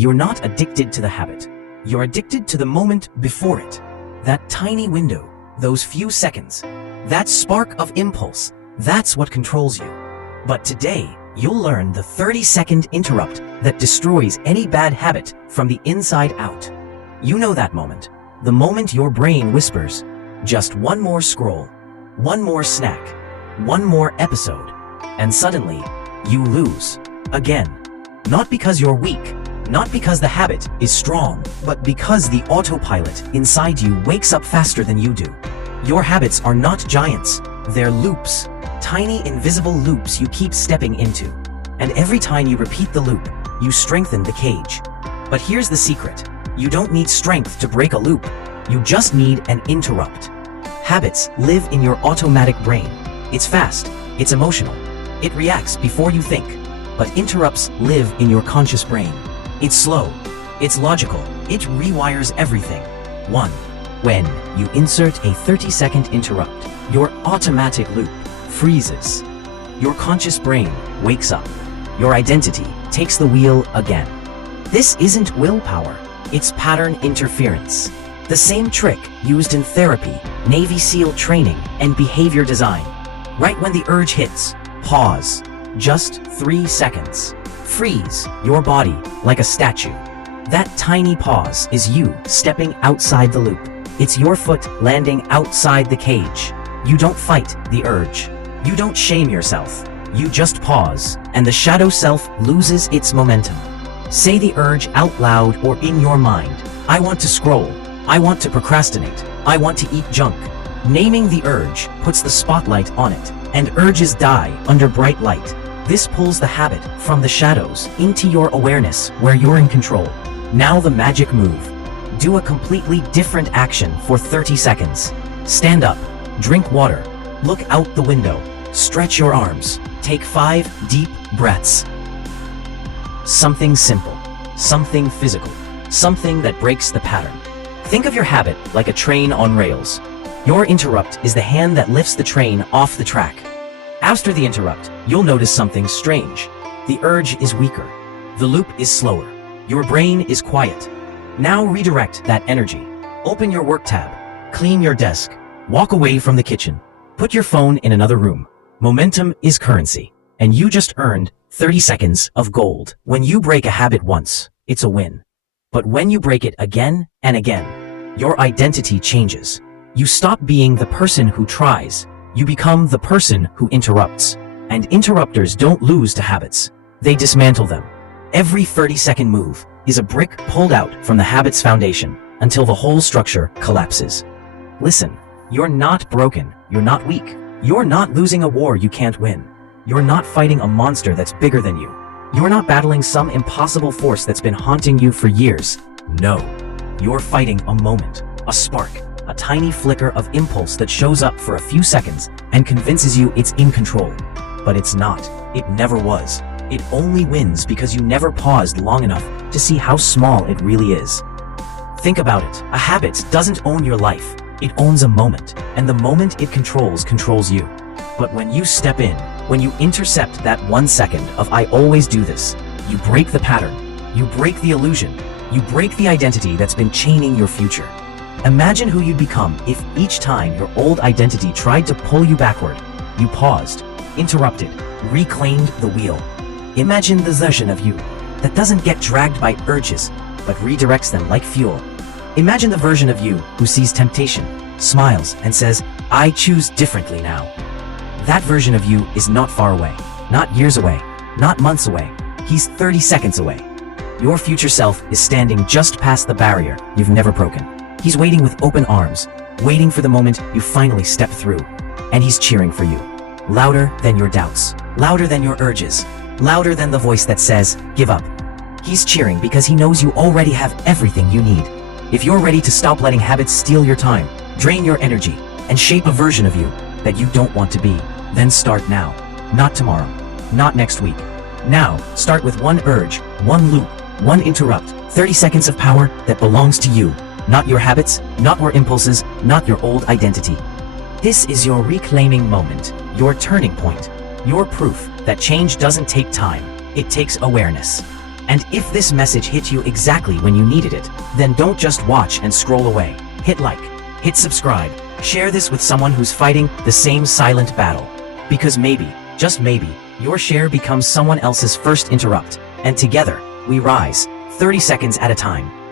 You're not addicted to the habit. You're addicted to the moment before it. That tiny window, those few seconds, that spark of impulse, that's what controls you. But today, you'll learn the 30-second interrupt that destroys any bad habit from the inside out. You know that moment. The moment your brain whispers, just one more scroll, one more snack, one more episode, and suddenly, you lose. Again. Not because you're weak, not because the habit is strong, but because the autopilot inside you wakes up faster than you do. Your habits are not giants, they're loops, tiny invisible loops you keep stepping into. And every time you repeat the loop, you strengthen the cage. But here's the secret. You don't need strength to break a loop. You just need an interrupt. Habits live in your automatic brain. It's fast, it's emotional, it reacts before you think. But interrupts live in your conscious brain. It's slow, it's logical, it rewires everything. 1. When you insert a 30-second interrupt, your automatic loop freezes. Your conscious brain wakes up. Your identity takes the wheel again. This isn't willpower, it's pattern interference. The same trick used in therapy, Navy SEAL training, and behavior design. Right when the urge hits, pause. Just 3 seconds. Freeze your body like a statue. That tiny pause is you stepping outside the loop. It's your foot landing outside the cage. You don't fight the urge. You don't shame yourself. You just pause, and the shadow self loses its momentum. Say the urge out loud or in your mind. I want to scroll. I want to procrastinate. I want to eat junk. Naming the urge puts the spotlight on it, and urges die under bright light. This pulls the habit from the shadows into your awareness where you're in control. Now the magic move. Do a completely different action for 30 seconds. Stand up, drink water, look out the window, stretch your arms, take 5 deep breaths. Something simple, something physical, something that breaks the pattern. Think of your habit like a train on rails. Your interrupt is the hand that lifts the train off the track. After the interrupt, you'll notice something strange. The urge is weaker. The loop is slower. Your brain is quiet. Now redirect that energy. Open your work tab. Clean your desk. Walk away from the kitchen. Put your phone in another room. Momentum is currency. And you just earned 30 seconds of gold. When you break a habit once, it's a win. But when you break it again and again, your identity changes. You stop being the person who tries. You become the person who interrupts. And interrupters don't lose to habits. They dismantle them. Every 30-second move is a brick pulled out from the habit's foundation until the whole structure collapses. Listen, you're not broken. You're not weak. You're not losing a war you can't win. You're not fighting a monster that's bigger than you. You're not battling some impossible force that's been haunting you for years. No. You're fighting a moment, a spark, a tiny flicker of impulse that shows up for a few seconds and convinces you it's in control. But it's not. It never was. It only wins because you never paused long enough to see how small it really is. Think about it. A habit doesn't own your life. It owns a moment, and the moment it controls you. But when you step in, when you intercept that 1 second of I always do this, you break the pattern. You break the illusion. You break the identity that's been chaining your future. Imagine who you'd become if each time your old identity tried to pull you backward, you paused, interrupted, reclaimed the wheel. Imagine the version of you that doesn't get dragged by urges, but redirects them like fuel. Imagine the version of you who sees temptation, smiles, and says, I choose differently now. That version of you is not far away, not years away, not months away. He's 30 seconds away. Your future self is standing just past the barrier you've never broken. He's waiting with open arms, waiting for the moment you finally step through. And he's cheering for you. Louder than your doubts, louder than your urges, louder than the voice that says, give up. He's cheering because he knows you already have everything you need. If you're ready to stop letting habits steal your time, drain your energy, and shape a version of you that you don't want to be, then start now. Not tomorrow, not next week. Now, start with one urge, one loop, one interrupt, 30 seconds of power that belongs to you. Not your habits, not your impulses, not your old identity. This is your reclaiming moment, your turning point, your proof that change doesn't take time, it takes awareness. And if this message hit you exactly when you needed it, then don't just watch and scroll away. Hit like, hit subscribe, share this with someone who's fighting the same silent battle. Because maybe, just maybe, your share becomes someone else's first interrupt, and together, we rise, 30 seconds at a time.